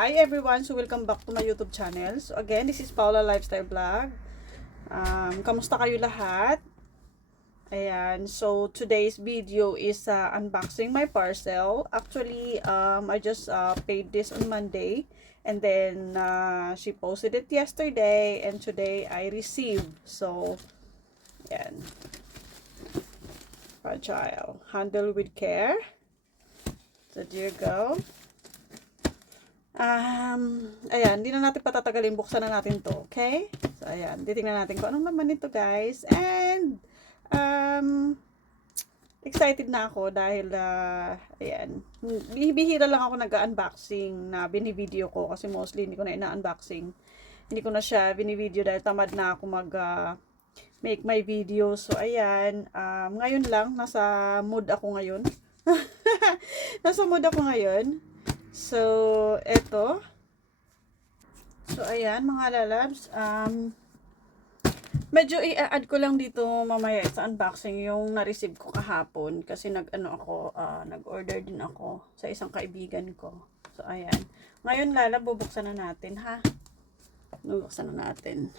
Hi everyone! So welcome back to my YouTube channel. So again, this is Paula Lifestyle Vlog. Kamusta kayo lahat? Ayan, so today's video is unboxing my parcel. Actually, I just paid this on Monday. And then, she posted it yesterday. And today, I received. So, ayan. Fragile. Handle with care. So, there you go. Ayan, hindi na natin patatagalin, buksan na natin to, okay? So, ayan, titingnan natin kung anong laman nito, guys. And, excited na ako dahil, ayan, bihira lang ako nag-unboxing na binivideo ko kasi mostly hindi ko na ina-unboxing. Hindi ko na siya binivideo dahil tamad na ako make my video. So, ayan, ngayon lang, nasa mood ako ngayon. Nasa mood ako ngayon. So, eto. So, ayan, mga lalabs. Medyo i-add ko lang dito mamaya sa unboxing yung na-receive ko kahapon. Kasi nag-order din ako sa isang kaibigan ko. So, ayan. Ngayon, lalab, bubuksan na natin, ha? Bubuksan na natin.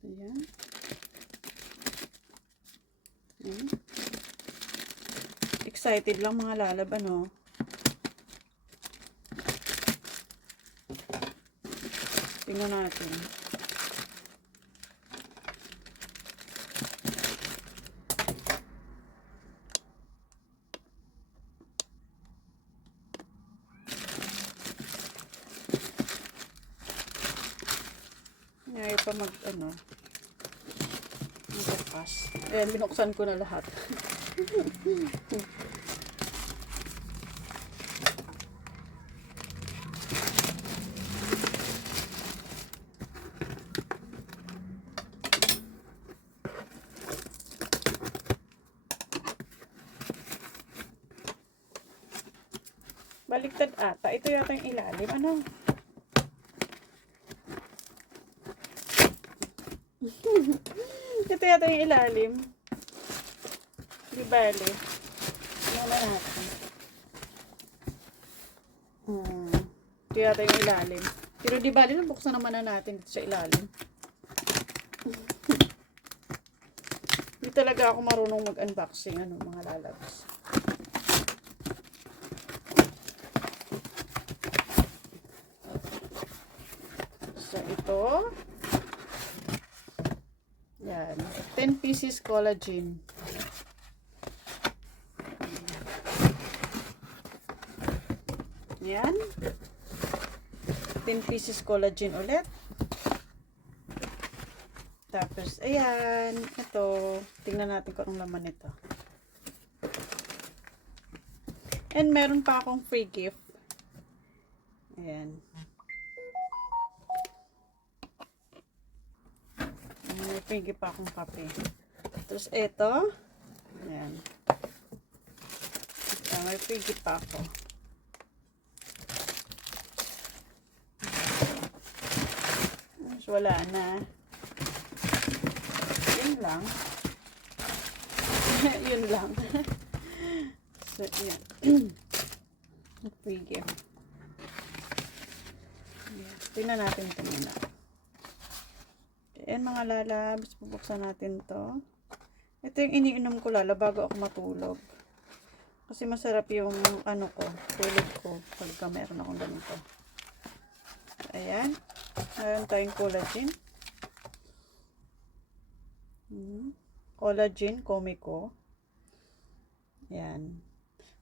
Ayan. Excited lang mga lalab, ano. Tingnan natin. Ngayon pa magbukas. Ayan, binuksan ko na lahat. Baliktad ata. Ito yata yung ilalim. Ano? Ito yata yung ilalim. Di bale. Tingnan natin. Ito yata yung ilalim. Pero di bale, nabuksan naman na natin dito sa ilalim. Hindi talaga ako marunong mag-unboxing, mga lalabas. So, ito. Yan. 10 pieces collagen. Yan. 10 pieces collagen ulit. Tapos, ayan. Ito. Tingnan natin kung anong laman nito. And meron pa akong free gift. Ayan. May free gift pa akong kape. Tapos, ito. Ayan. May free gift pa ako. Tapos, wala na. Yun lang. Yun lang. So, yan. Free gift. Yan. Tingnan natin ito muna. Ayan mga lalabs, bubuksan natin to. Ito yung iniinom ko bago ako matulog. Kasi masarap yung tulog ko pagka meron akong ganito. Ayan. Meron tayong collagen. Collagen, Comico. Ayan.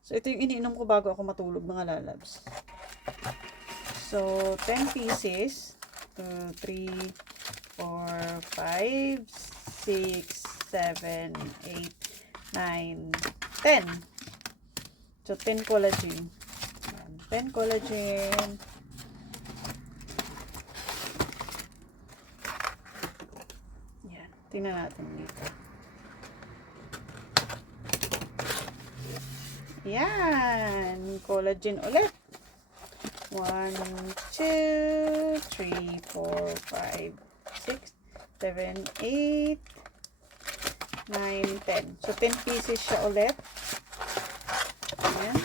So, ito yung iniinom ko bago ako matulog mga lalabs. So, 10 pieces. 2, 3, 4, 5, 6, 7, 8, 9, 10. So, 10 collagen. 10 collagen. Yan. Tingnan natin dito. Yan. Collagen ulit. 1, 2, 3, 4, 5, 6, 7, 8, 9, 10. So, 10 pieces siya ulit. Ayan.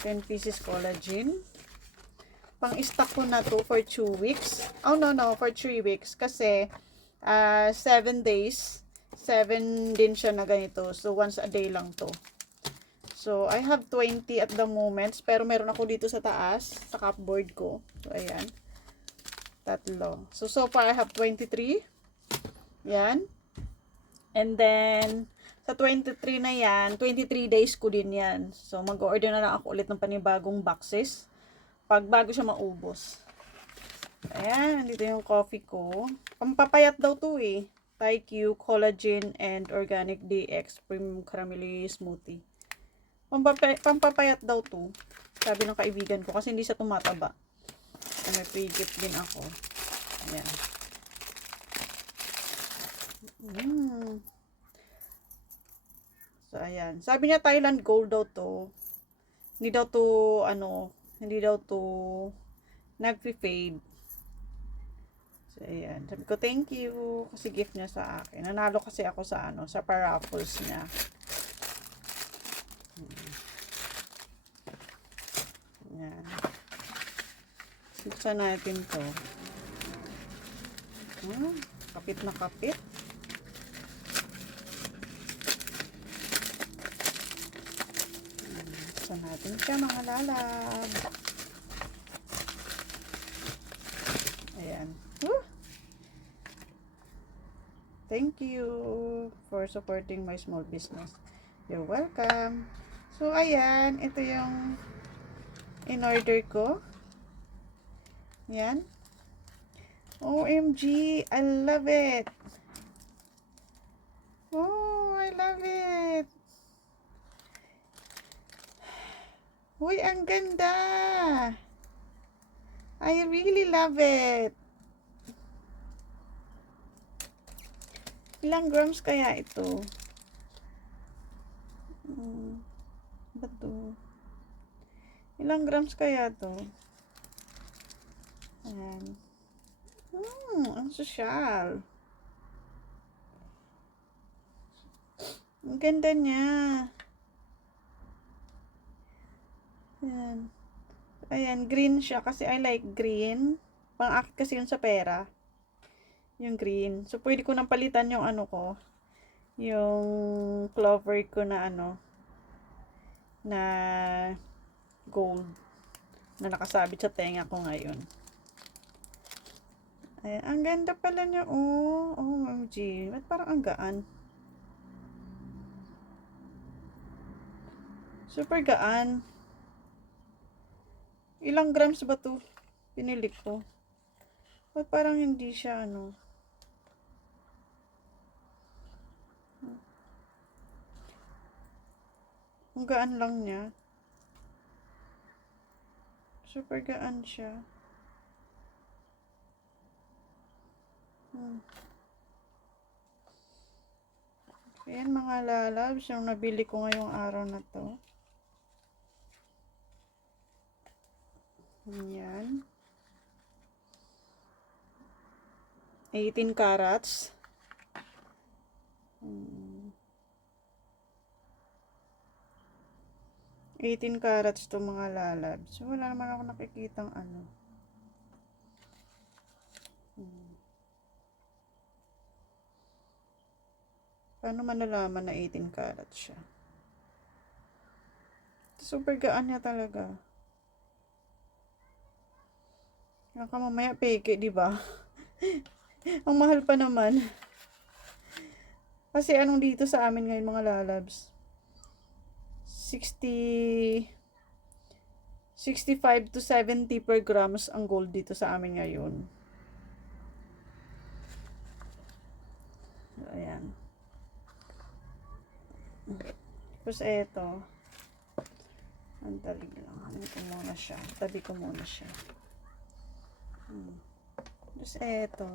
10 pieces collagen. Pang-stock ko na to for 2 weeks. Oh, no, for 3 weeks. Kasi, 7 days. 7 din siya na ganito. So, once a day lang to. So, I have 20 at the moment. Pero meron ako dito sa taas, sa cupboard ko. So, ayan. Tatlo. So far, I have 23. Yan. And then, sa 23 na yan, 23 days ko din yan. So, mag-order na lang ako ulit ng panibagong boxes. Pag bago siya maubos. Ayan, dito yung coffee ko. Pampapayat daw to eh. TyQ, Collagen, and Organic DX Premium Caramel Smoothie. Pampapayat daw to. Sabi ng kaibigan ko kasi hindi siya tumataba. May free gift din ako. Ayan. So, ayan. Sabi niya Thailand Gold daw to. Hindi daw to, hindi daw to nag-fade. So, ayan. Sabi ko, thank you. Kasi gift niya sa akin. Nanalo kasi ako sa, sa paraffles niya. Ayan. Buksan natin to. Kapit na kapit. Buksan natin siya mga lalab. Ayan. Thank you for supporting my small business. You're welcome. So, ayan. Ito yung in-order ko. Yan. OMG, I love it. Oh, I love it. Uy, ang ganda. I really love it. Ilang grams kaya ito? Bato. Ilang grams kaya to? Ayan. Ang sosyal. Ang ganda niya. Ayan. Ayan, green siya kasi I like green. Pang-akit kasi yun sa pera. Yung green. So, pwede ko nang palitan yung ko. Yung clover ko na na gold. Na nakasabit sa tenga ko ngayon. Ayan, ang ganda pala niya. Oh, OMG. Ba't parang ang gaan? Super gaan. Ilang grams ba to? Pinili ko. Ba't parang hindi siya Ang gaan lang niya. Super gaan siya. Ayan mga lalabs, yung nabili ko ngayong araw na to. Ayan. 18 carats. 18 carats to mga lalabs. So, wala naman ako nakikitang Paano manalaman na 18 carats siya? Super gaan niya talaga. Kaya mamaya peke, di ba? Ang mahal pa naman. Kasi dito sa amin ngayon mga lalabs? 65 to 70 per grams ang gold dito sa amin ngayon. Ayan. Tapos eto. Ang talig lang. Tabi ko muna siya. Tapos eto.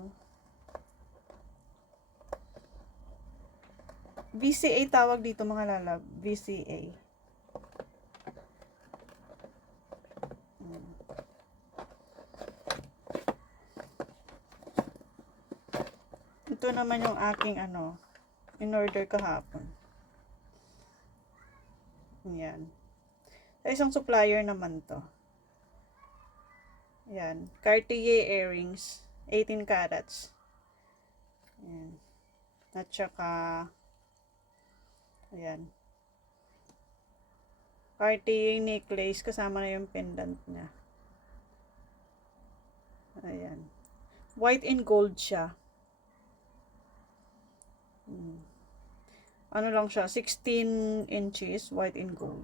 VCA tawag dito mga lalab. VCA. Ito naman yung aking in-order kahapon. Yan. Sa isang supplier naman to. Yan. Cartier earrings. 18 carats. Yan. At saka, ayan. Cartier necklace. Kasama na yung pendant niya. Ayan. White and gold siya. Ano lang siya, 16 inches, white and gold.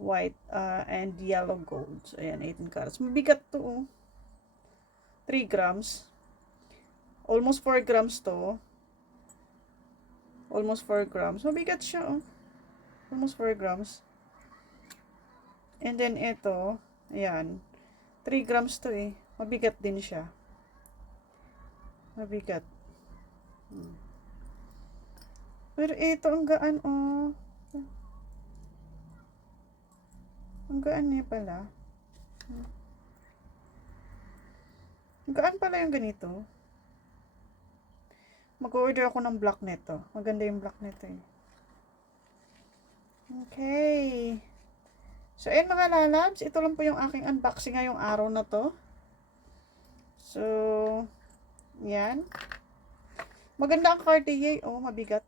White and yellow gold. So, ayan, 18 carats. Mabigat to, oh. 3 grams. Almost 4 grams to. Almost 4 grams. Mabigat siya, oh. Almost 4 grams. And then, ito, ayan, 3 grams to, eh. Mabigat din siya. Mabigat. Pero ito, ang gaan, oh. Ang gaan niya pala. Ang gaan pala yung ganito. Mag-order ako ng black nito. Maganda yung black nito, eh. Okay. So, ayan mga lalabs. Ito lang po yung aking unboxing ngayong araw na to. So, yan. Maganda ang Cartier. Oh, mabigat.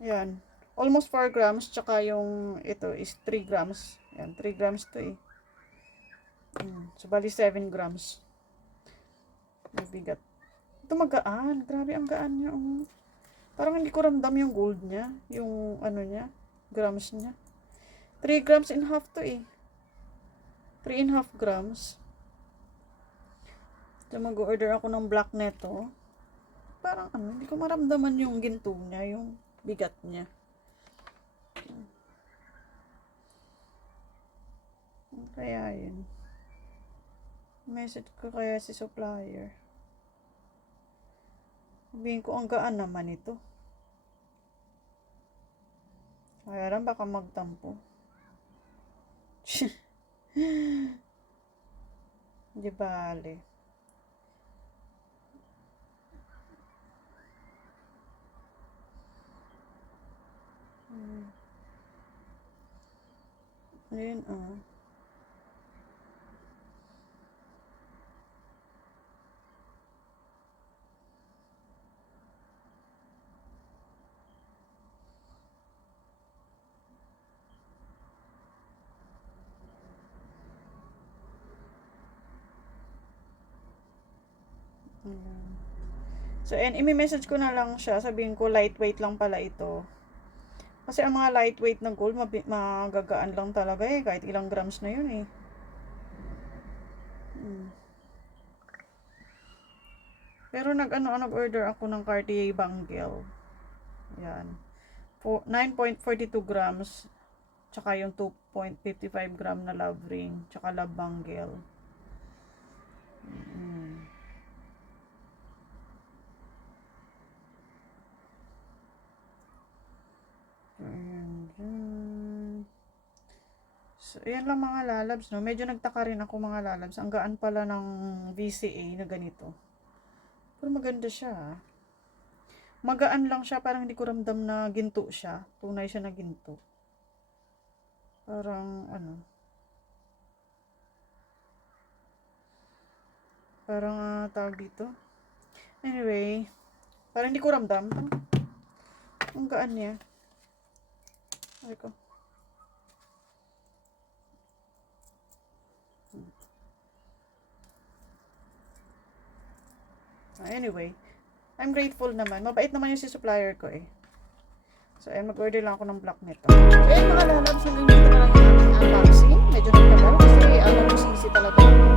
Yan. Almost 4 grams. Tsaka yung ito is 3 grams. Yan. 3 grams to, eh. So, bali 7 grams. Mabigat. Ito magaan. Grabe ang gaan niya. Oh. Parang hindi ko ramdam yung gold niya. Yung ano niya. Grams niya. 3 grams and half to, eh. 3.5 grams. So, mag-order ako ng black neto. Parang ano, hindi ko maramdaman yung ginto niya, yung bigat niya. Kaya yun. Message ko kaya si supplier. Sabihin ko, ang gaan naman ito. Kaya lang, baka magtampo. Di bale. Ayun, oh. So, and imi-message ko na lang siya. Sabihin ko, lightweight lang pala ito. Kasi ang mga lightweight na gold, magagaan lang talaga, eh. Kahit ilang grams na yun, eh. Pero nag-order ako ng Cartier bangle. Yan. 9.42 grams. Tsaka yung 2.55 gram na love ring. Tsaka love bangle. So, ayan lang mga lalabs, no? Medyo nagtaka rin ako mga lalabs. Ang gaan pala ng VCA na ganito. Pero maganda siya, ah. Magaan lang siya, parang hindi ko ramdam na ginto siya. Tunay siya na ginto. Parang, ano. Parang, tawag dito. Anyway, parang hindi ko ramdam. Ang gaan niya. Ay ko. Anyway, I'm grateful naman. Mabait naman yung si supplier ko, eh. So, mag-order lang ako ng black nito. So, mga lalabs, hanggang dito na lang yung unboxing. Medyo nagtagal kasi busy talaga.